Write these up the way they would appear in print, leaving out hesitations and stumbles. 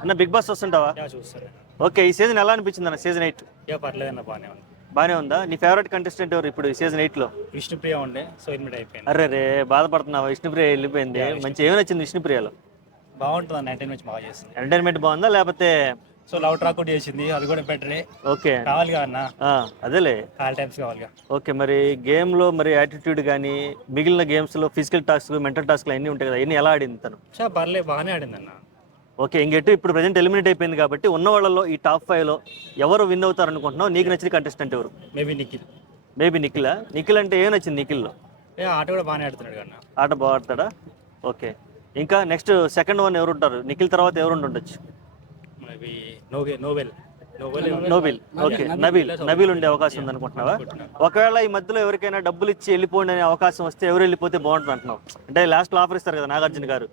అన్న big boss వస్తుంటావా? చూస్తారు. Okay, ఈ సీజన్ ఎలా అనిపించింది అన్న? సీజన్ 8 పర్లేదన్న, బాగానే ఉంది. బానే ఉందా? నీ ఫేవరెట్ కంటెస్టెంట్ ఎవరు ఇప్పుడు ఈ సీజన్ 8 లో? విష్ణుప్రియ ఉండే, సో ఎలిమినేట్ అయిపోయింది. అరే రే, బాధపడుతున్నావా? విష్ణుప్రియ వెళ్ళిపోయింది. మంచి ఏమి నచ్చింది విష్ణుప్రియలో? బాగుంటుంది అన్న, ఎంటర్టైన్మెంట్ బాగా చేస్తుంది. ఎంటర్టైన్మెంట్ బాగుందా లేకపోతే? సో లవ్ ట్రాక్ కూడా చేసింది, అది కూడా బెటరే. ఓకే, కావాలిగా అన్న, అదేలే. ఆల్ టైమ్స్ కావాలిగా. ఓకే, మరి గేమ్ లో మరి యాటిట్యూడ్ కానీ మిగిలిన గేమ్స్ లో ఫిజికల్ టాస్క్, మెంటల్ టాస్క్లు అన్నీ ఉంటాయి కదా, ఇన్ని ఎలా ఆడింది తను? పర్లేదు, బాగానే ఆడింది అన్న. ఓకే, ఇంకెటు ఇప్పుడు ప్రజెంట్ ఎలిమినేట్ అయిపోయింది కాబట్టి ఉన్న వాళ్ళలో ఈ టాప్ 5 లో ఎవరు విన్ అవుతారు అనుకుంటున్నావు? నీకు నచ్చిన కంటెస్టెంట్ ఎవరు? మేబీ నిఖిల్. మేబీ నిఖిల్. నిఖిల్ అంటే ఏం నచ్చింది నిఖిల్లో? ఆట కూడా బాగానే ఆడుతున్నాడు అన్న. ఆట బాగుతాడా? ఓకే, ఇంకా నెక్స్ట్ సెకండ్ వన్ ఎవరు ఉంటారు? నిఖిల్ తర్వాత ఎవరు ఉండొచ్చు? Maybe Nobel. నోబిల్. ఓకే, నబీల్ ఉండే అవకాశం ఉంది అనుకుంటున్నావా? ఒకవేళ ఈ మధ్యలో ఎవరికైనా డబ్బులు ఇచ్చి వెళ్ళిపోండి అనే అవకాశం వస్తే ఎవరు వెళ్ళిపోతే బాగుంటుంది అంటున్నావు? అంటే లాస్ట్ ఆఫర్ ఇస్తారు కదా నాగార్జున గారు,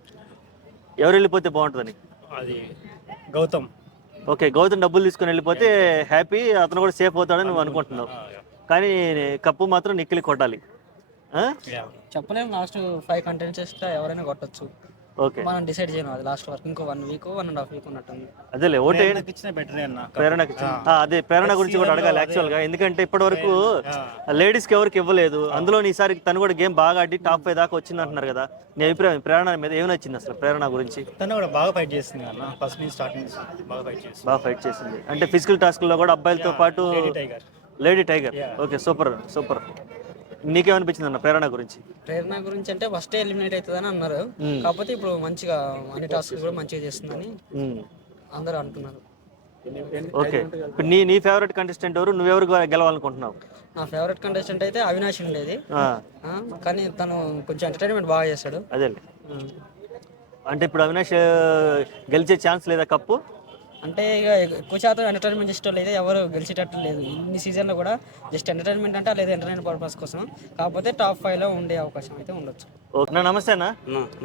ఎవరు వెళ్ళిపోతే బాగుంటుందని? అది గౌతమ్. ఓకే, గౌతమ్ డబ్బులు తీసుకుని వెళ్ళిపోతే హ్యాపీ, అతను కూడా సేఫ్ అవుతాడని నువ్వు అనుకుంటున్నావు. కానీ కప్పు మాత్రం నిఖిల్ కొట్టాలి. చెప్పలేము, లాస్ట్ 5 కంటెస్టెంట్స్ ఎవరైనా కొట్టచ్చు. ఓకే, మనం డిసైడ్ చేయను, అది లాస్ట్ వరకు ఇంకో 1 వీక్ 1.5 వీక్ ఉన్నట్టుంది. అదేలే. ఓటే బెటరే అన్న. ప్రేరణకి అదే ప్రేరణ గురించి కూడా అడగాలి యాక్చువల్ గా, ఎందుకంటే ఇప్పటి వరకు లేడీస్ కి ఎవరికి ఇవ్వలేదు. అందులో ఈసారి తను కూడా గేమ్ బాగా ఆడి టాప్ 5 దాకా వచ్చింది అంటున్నారు కదా. నీ అభిప్రాయం ప్రేరణ మీద ఏమి నచ్చింది అసలు? ప్రేరణ గురించి తను కూడా బాగా ఫైట్ చేస్తుంది అన్న, ఫస్ట్ నుంచి స్టార్టింగ్ బాగా ఫైట్ చేస్తుంది. అంటే ఫిజికల్ టాస్క్ లో కూడా అబ్బాయిలతో పాటు lady tiger. Okay, super super. నీకేమనిపించింది అన్న ప్రేరణ గురించి? ప్రేరణ గురించి అంటే ఫస్ట్ ఎలిమినేట్ అవుతుందని అన్నారు, కాకపోతే ఇప్పుడు మంచిగా అన్ని టాస్క్ కూడా మంచిగా చేస్తుందని అందరూ అంటున్నారు. ఓకే, ఇప్పుడు నీ ఫేవరెట్ కంటెస్టెంట్ ఎవరు? నువ్వెవరు గెలవాలనుకుంటున్నావు? నా ఫేవరెట్ కంటెస్టెంట్ అయితే అవినాష్ ఉండేది, కానీ తను కొంచెం ఎంటర్టైన్మెంట్ బాగా చేస్తాడు. అదే, అంటే ఇప్పుడు అవినాష్ గెలిచే ఛాన్స్ లేదా కప్పు? అంటే ఇక ఎక్కువ శాతం ఎంటర్టైన్మెంట్ ఇష్టం లేదు, ఎవరు గెలిచేటట్టు లేదు ఇన్ని సీజన్లో కూడా. జస్ట్ ఎంటర్టైన్మెంట్ అంటే లేదా ఎంటర్టైన్మెంట్ పర్పస్ కోసం, కాకపోతే టాప్ 5 లో ఉండే అవకాశం అయితే ఉండొచ్చు. ఓకే, నమస్తే అన్న.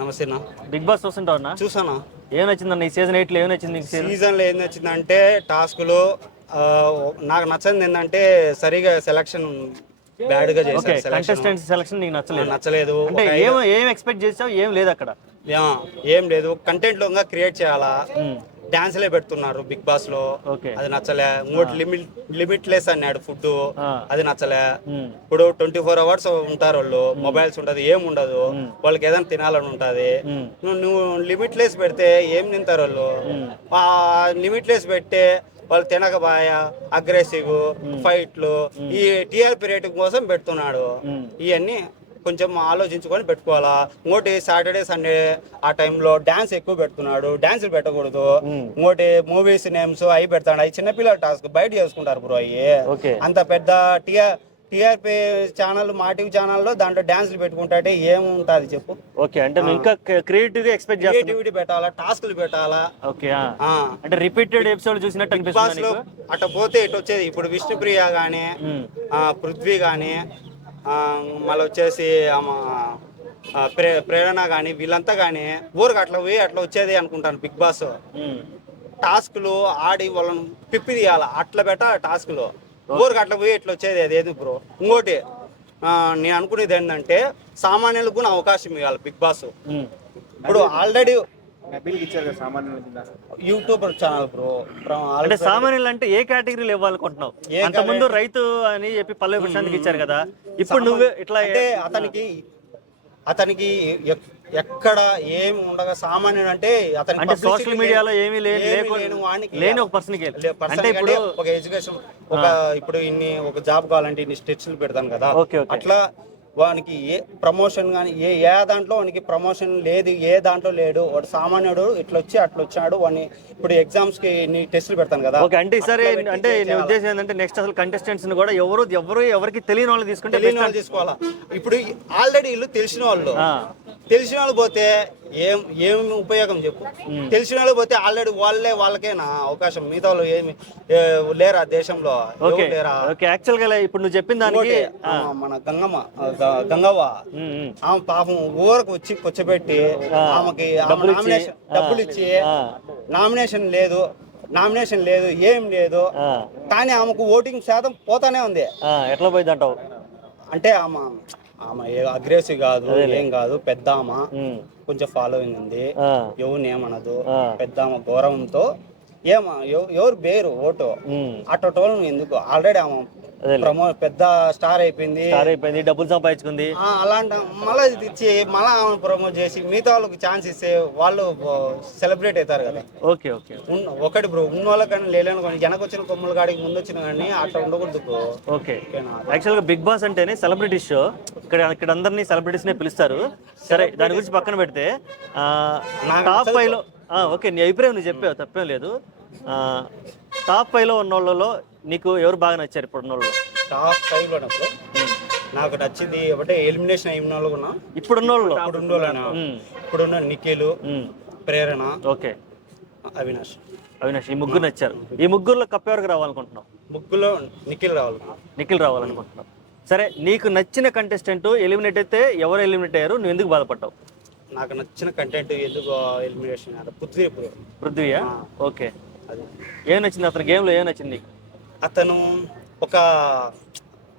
నమస్తే అన్న. బిగ్ బాస్ చూస్తుంటావు అన్న? చూసానా. ఏం నచ్చిందన్న ఈ సీజన్ 8 లో? ఏం నచ్చింది సీజన్లో ఏం నచ్చిందంటే టాస్కులు నాకు నచ్చింది ఏంటంటే సరిగా సెలక్షన్ బ్యాడ్గా చేశారు. కంటెస్టెంట్స్ సెలక్షన్ నీకు నచ్చలేదు. అంటే ఏం ఎక్స్పెక్ట్ చేసావు? ఏం లేదు అక్కడ, ఏం లేదు. కంటెంట్ లో క్రియేట్ చేయాలా, డాన్స్లే పెడుతున్నారు బిగ్ బాస్ లో, అది నచ్చలే. ఇంకోటి లిమిట్లెస్ అన్నాడు ఫుడ్, అది నచ్చలే. ఇప్పుడు 24 hours ఉంటారు వాళ్ళు, మొబైల్స్ ఉండదు, ఏం ఉండదు, వాళ్ళకి ఏదైనా తినాలని ఉంటది. నువ్వు లిమిట్లెస్ పెడితే ఏం తింటారు వాళ్ళు? ఆ లిమిట్లెస్ పెడితే వాళ్ళు తినకబాయా, అగ్రెసివ్ ఫైట్లు, ఈ టీఆర్పీ రేటింగ్ కోసం పెడుతున్నాడు. ఇవన్నీ కొంచెం ఆలోచించుకొని పెట్టుకోవాలా. ఇంకోటి సాటర్డే సండే ఆ టైంలో డాన్స్ ఎక్కువ పెడుతున్నాడు, డాన్సులు పెట్టకూడదు. ఇంకోటి మూవీస్ నేమ్స్ అవి పెడతాడు, అవి చిన్నపిల్లల టాస్క్, బయట చేసుకుంటారు బ్రో. అవి అంత పెద్ద టీఆర్పీ ఛానల్, మా టీవీ ఛానల్లో దాంట్లో డాన్సులు పెట్టుకుంటే ఏముంటుంది చెప్పు? ఓకే, అంటే ఇంకా క్రియేటివ్ ఎక్స్పెక్ట్ చేస్తావు? క్రియేటివిటీ పెట్టాలా, టాస్క్లు పెట్టాలా. ఓకే, అంటే రిపీటెడ్ ఎపిసోడ్ చూసినట్టు అనిపిస్తుంది అట్లా పోతే ఇటు వచ్చేది. ఇప్పుడు విష్ణుప్రియ గానీ, పృథ్వీ గానీ, మళ్ళీ వచ్చేసి ప్రేరణ కానీ, వీళ్ళంతా కానీ ఊరికి అట్లా పోయి అట్లా వచ్చేది అనుకుంటాను. బిగ్ బాస్ టాస్క్లు ఆడి వాళ్ళని పిప్పి తీయాల, అట్లా టాస్క్లు ఊరికి అట్లా పోయి ఇట్లా వచ్చేది అదేది బ్రో. ఇంకోటి నేను అనుకునేది ఏంటంటే సామాన్యులకు కూడా అవకాశం ఇవ్వాలి బిగ్ బాస్. ఇప్పుడు ఆల్రెడీ యూట్యూబర్ ఛానల్ బ్రో. అంటే సామాన్యులు అంటే ఏ కేటగిరీలో ఇవ్వాలనుకుంటున్నావు? అంత ముందు రైతు అని చెప్పి పల్లవి ప్రశాంత్కి ఇచ్చారు కదా, ఇప్పుడు నువ్వే ఇట్లా అంటే అతనికి ఎక్కడ ఏమి ఉండగా సామాన్యుడు అంటే అతనికి అంటే సోషల్ మీడియాలో ఏమీ లేని ఒక పర్సన్ అంటే ఇప్పుడు ఒక ఎడ్యుకేషన్, ఇప్పుడు ఒక జాబ్ కావాలంటే ఇన్ని స్టెప్స్లు పెడతాను కదా, అట్లా వానికి ఏ ప్రమోషన్ కానీ ఏ దాంట్లో వానికి ప్రమోషన్ లేదు, ఏ దాంట్లో లేడు. వాడు సామాన్యుడు ఇట్లా వచ్చి అట్లా వచ్చాడు. వాడిని ఇప్పుడు ఎగ్జామ్స్ కి ఇన్ని టెస్టులు పెడతాను కదా. ఓకే, అంటే సరే, అంటే నీ ఉద్దేశం ఏంటంటే నెక్స్ట్ అసలు కంటెస్టెంట్స్ కూడా ఎవరికి తెలియని వాళ్ళు తీసుకుంటే తీసుకోవాలా. ఇప్పుడు ఆల్రెడీ వీళ్ళు తెలిసిన వాళ్ళు పోతే ఏం ఉపయోగం చెప్పు? తెలిసిన వాళ్ళు పోతే ఆల్రెడీ వాళ్ళకేనా అవకాశం? మిగతా వాళ్ళు ఏమి లేరా దేశంలో? లేరా? యాక్చువల్ గా ఇప్పుడు నువ్వు చెప్పిన దానికి మన గంగవ్వ ఆమె పాపం ఊరకు వచ్చి కూర్చోబెట్టి ఆమెకి డబ్బులు ఇచ్చి నామినేషన్ లేదు, ఏం లేదు, కానీ ఆమెకు ఓటింగ్ శాతం పోతానే ఉంది. ఎట్లా పోయిందంటావు? అంటే ఆమె అగ్రెసివ్ కాదు, ఏం కాదు, పెద్ద కొంచెం ఫాలోయింగ్ ఉంది, ఆ, ఎవరిని ఏమనదు, ఆ. పెద్ద ఆమె గౌరవంతో ఎవరు బేరు ఓటు ఉమ్, అటోటోలు ఎందుకు ఆల్రెడీ ఆమె పెద్ద స్టార్ అయిపోయింది, స్టార్ అయిపోయింది, డబ్బులు సంపాదించుకుంది. అలాంటి మళ్ళీ ఇది ఇచ్చి మళ్ళీ ఆమె ప్రమోట్ చేసి మిగతా వాళ్ళకి ఛాన్స్ ఇస్తే వాళ్ళు సెలబ్రేట్ అవుతారు కదా. ఓకే ఓకే ఒకటి బ్రో ఉన్న వాళ్ళకన్నా లేలేను కానీ వెనక వచ్చిన కొమ్మల కాడికి ముందు వచ్చిన కానీ అట్లా ఉండకూడదు బ్రో. ఓకే. యాక్చువల్గా బిగ్ బాస్ అంటేనే సెలబ్రిటీ షో. ఇక్కడ అందరినీ సెలబ్రిటీస్నే పిలుస్తారు. సరే, దాని గురించి పక్కన పెడితే టాప్ 5లో ఓకే, నీ అభిప్రాయం నువ్వు చెప్పావు, తప్పేం లేదు. టాప్ 5లో ఉన్న వాళ్ళలో నీకు ఎవరు బాగా నచ్చారు ఇప్పుడు ఉన్న వాళ్ళు? టాప్ 5 లో బ్రో నాకు నచ్చింది ఒకటే ఎలిమినేషన్ అయిన వాళ్ళు కూడా ఇప్పుడున్న వాళ్ళు. ఇప్పుడున్న నిఖిల్, ప్రేరణ, ఓకే, అవినాష్. ఈ ముగ్గురు నచ్చారు. ఈ ముగ్గురులో కప్ ఎవరికి రావాలనుకుంటున్నావు? ముగ్గులో నిఖిల్ రావాలి. నిఖిల్ రావాలనుకుంటున్నావు. సరే, నీకు నచ్చిన కంటెస్టెంట్ ఎలిమినేట్ అయితే ఎవరు ఎలిమినేట్ అయ్యారు, నువ్వు ఎందుకు బాధపడ్డావు? నాకు నచ్చిన కంటెంట్ ఎందుకు ఎలిమినేషన్ పృథ్వీ బ్రో. పృథ్వీయా? ఓకే. అది ఏం నచ్చింది అతని గేమ్లో, ఏం నచ్చింది నీకు? అతను ఒక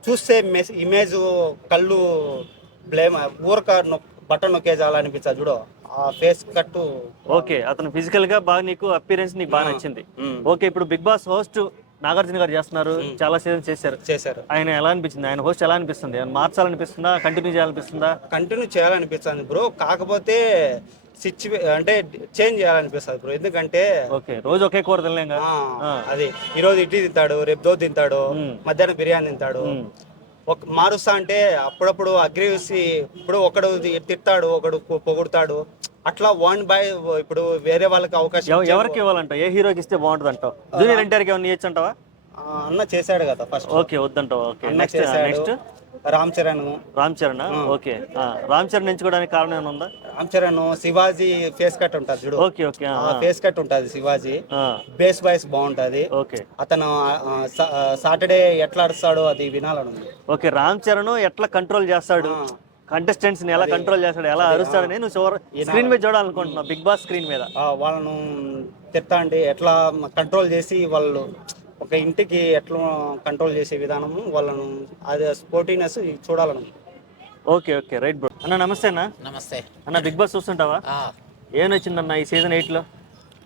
చూస్తే ఇమేజ్ కళ్ళు బ్లేమ్ ఊరక బటన్ నొక్కేజాలనిపించా చూడు, ఆ ఫేస్ కట్టు. ఓకే, అతను ఫిజికల్ గా బాగా నీకు అపియరెన్స్ నీకు బాగా నచ్చింది. ఓకే, ఇప్పుడు బిగ్ బాస్ హోస్ట్ నాగార్జున గారు చేస్తున్నారు, చాలా సీజన్ చేశారు. ఆయన ఎలా అనిపించింది? ఆయన హోస్ట్ ఎలా అనిపిస్తుంది? ఆయన మార్చాలనిపిస్తుందా, కంటిన్యూ చేయాలనిపిస్తుందా? కంటిన్యూ చేయాలనిపిస్తుంది బ్రో, కాకపోతే అంటే చేంజ్ చేయాలనిపిస్తుంది బ్రో. ఎందుకంటే ఓకే, రోజు ఒకే కూర తినలేం కదా. అది ఈ రోజు ఇడ్లీ తింటాడు, రేపు దోశ తింటాడు, మధ్యాహ్నం బిర్యానీ తింటాడు. మారుస్తా అంటే అప్పుడప్పుడు అగ్రెసివ్, ఇప్పుడు ఒకడు తిట్టాడు, ఒకడు పొగుడుతాడు, అట్లా వన్ బై ఇప్పుడు వేరే వాళ్ళకి అవకాశం ఎవరికి ఇవ్వాలంట? ఏ హీరోకి ఇస్తే బాగుంటుంది అంటావు? జూనియర్ ఎన్టీఆర్కి ఏమన్నా ఇవ్వచ్చు అంటావా? అన్న చేశాడు కదా ఫస్ట్. ఓకే, వద్దంటావు. Okay, next Ram Charan. Okay, Ram Charan ఎంచుకోవడానికి కారణం ఏమైనా ఉందా? రామ్ చరణ్ శివాజీ ఫేస్ కట్ ఉంటుంది చూడు, ఓకే ఓకే, ఫేస్ కట్ ఉంటుంది శివాజీ, బేస్ వాయిస్ బాగుంటది. ఓకే, అతను సాటర్డే ఎట్లా ఆడుస్తాడో అది వినాలని ఉంది. ఓకే, రామ్ చరణ్ ఎట్లా కంట్రోల్ చేస్తాడు, కంటెస్టెంట్స్ ని ఎలా కంట్రోల్ చేస్తాడు, ఎలా అరుస్తాడని నువ్వు స్క్రీన్ మీద చూడాలనుకుంటున్నావు, బిగ్ బాస్ స్క్రీన్ మీద. వాళ్ళను తిడతా అంటే ఎట్లా కంట్రోల్ చేసి వాళ్ళు ఒక ఇంటికి ఎట్లా కంట్రోల్ చేసే విధానము వాళ్ళను అది స్పోర్టివ్నెస్ చూడాలను. Okay okay, right bro. అన్న నమస్తే. అన్న నమస్తే అన్న, బిగ్ బాస్ చూస్తుంటావా? ఏం నచ్చిందన్న ఈ సీజన్ 8లో?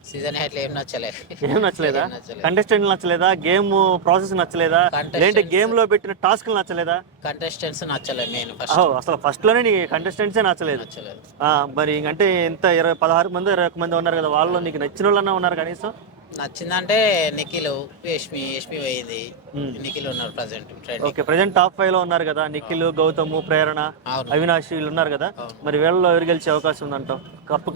సీజన్ 8 ఏం నచ్చలేదా? కంటెస్టెంట్ నచ్చలేదా? గేమ్ ప్రాసెస్ నచ్చలేదా? లేదంటే గేమ్ లో పెట్టిన టాస్క్లు నచ్చలేదా? కంటెస్టెంట్స్ నచ్చలేదు మెయిన్ అసలు ఫస్ట్ లోనే నీ కంటెస్టెంట్సే నచ్చలేదు. మరి అంటే ఇంత 16 మంది 21 మంది ఉన్నారు కదా, వాళ్ళు నీకు నచ్చిన వాళ్ళన్నా ఉన్నారు కనీసం? నచ్చిందంటే నిఖిల్, యష్మి పోయింది, నిఖిల్ ఉన్నారు ప్రెసెంట్. ఓకే, ప్రెసెంట్ టాప్ 5 లో ఉన్నారు కదా, నిఖిల్, గౌతమ్, ప్రేరణ, అవినాష్ వీళ్ళు ఉన్నారు కదా, మరి వీళ్ళలో ఎవరు గెలిచే అవకాశం ఉందంటావు? కప్పు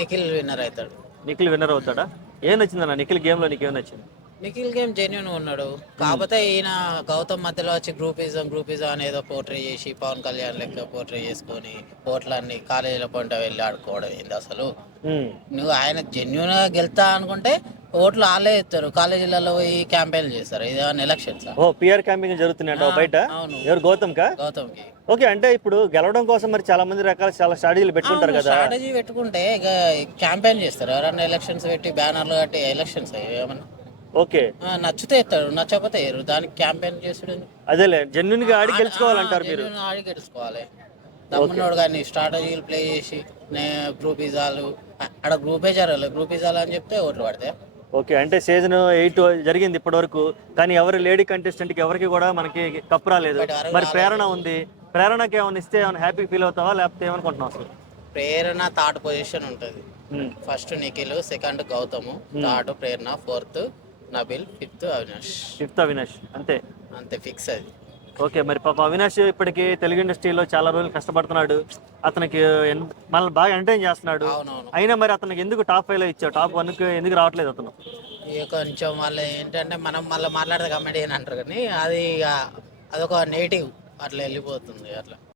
నిఖిల్ విన్నర్ అవుతాడు. నిఖిల్ విన్నర్ అవుతాడా? ఏం నచ్చిందన్న నిఖిల్ గేమ్ లో? నీకు ఏం నచ్చింది? నిఖిల్ గేమ్ జెన్యున్ ఉన్నాడు, కాకపోతే ఈయన గౌతమ్ మధ్యలో వచ్చి గ్రూపిజం అని ఏదో పోర్ట్రే చేసి పవన్ కళ్యాణ్ లెక్క పోర్ట్రే చేసుకొని ఓట్లన్నీ కాలేజీల పంట వెళ్ళి ఆడుకోవడం ఏంది అసలు? నువ్వు ఆయన జెన్యున్ గా గెలుతా అనుకుంటే ఓట్లు వాళ్ళే ఇస్తారు, కాలేజీలలో పోయి క్యాంపెయిన్ చేస్తారు. ఇది ఎలక్షన్స్. పిఆర్ క్యాంపింగ్ జరుగుతున్నాయి బయట. ఎవరు? గౌతమ్కి. ఓకే, అంటే ఇప్పుడు గెలవడం కోసం మరి చాలా మంది చాలా స్ట్రాటజీలు పెట్టుకుంటారు కదా. స్ట్రాటజీ పెట్టుకుంటే ఇక క్యాంపెయిన్ చేస్తారు, ఎవరన్నా ఎలక్షన్స్ పెట్టి బ్యానర్లు కట్టి ఎలక్షన్స్ ఏమన్నా. ఓకే, నచ్చితే ఇస్తారు, నచ్చకపోతే దానికి క్యాంపెయిన్ చేసుడు. అదేలే, జెన్యున్ గా ఆడి గెలుచుకోవాలంటారు మీరు. ఆడి గెలుచుకోవాలి దమ్మున్నోడు కానీ స్ట్రాటజీలు ప్లే చేసి గ్రూపిజాలు అక్కడ గ్రూపిజాలు అని చెప్తే ఓట్లు పడతాయి. ఓకే, అంటే సీజన్ 8 జరిగింది ఇప్పటి వరకు, కానీ ఎవరు లేడీ కంటెస్టెంట్ కి ఎవరికి కూడా మనకి కప్పు రాలేదు. మరి ప్రేరణ ఉంది, ప్రేరణకి ఏమైనా ఇస్తే ఏమైనా హ్యాపీ ఫీల్ అవుతావా, లేకపోతే ఏమనుకుంటున్నావు అసలు? ప్రేరణ థర్డ్ పొజిషన్ ఉంటుంది. First Nikhil, second Gautam, third Prerana, fourth Nabeel, fifth Avinash. అంతే ఫిక్స్ అది. ఓకే, మరి పాప అవినాష్ ఇప్పటికి తెలుగు ఇండస్ట్రీలో చాలా రోజులు కష్టపడుతున్నాడు, అతనికి మనల్ని బాగా ఎంటర్టైన్ చేస్తున్నాడు. అయినా మరి అతనికి ఎందుకు టాప్ 5 లో ఇచ్చావు? టాప్ 1కి ఎందుకు రావట్లేదు అతను? కొంచెం వాళ్ళు ఏంటంటే మనం మళ్ళీ మాట్లాడితే కమెడీ అని అంటారు, కానీ అది అదొక నెగిటివ్ అట్లా వెళ్ళిపోతుంది అట్లా.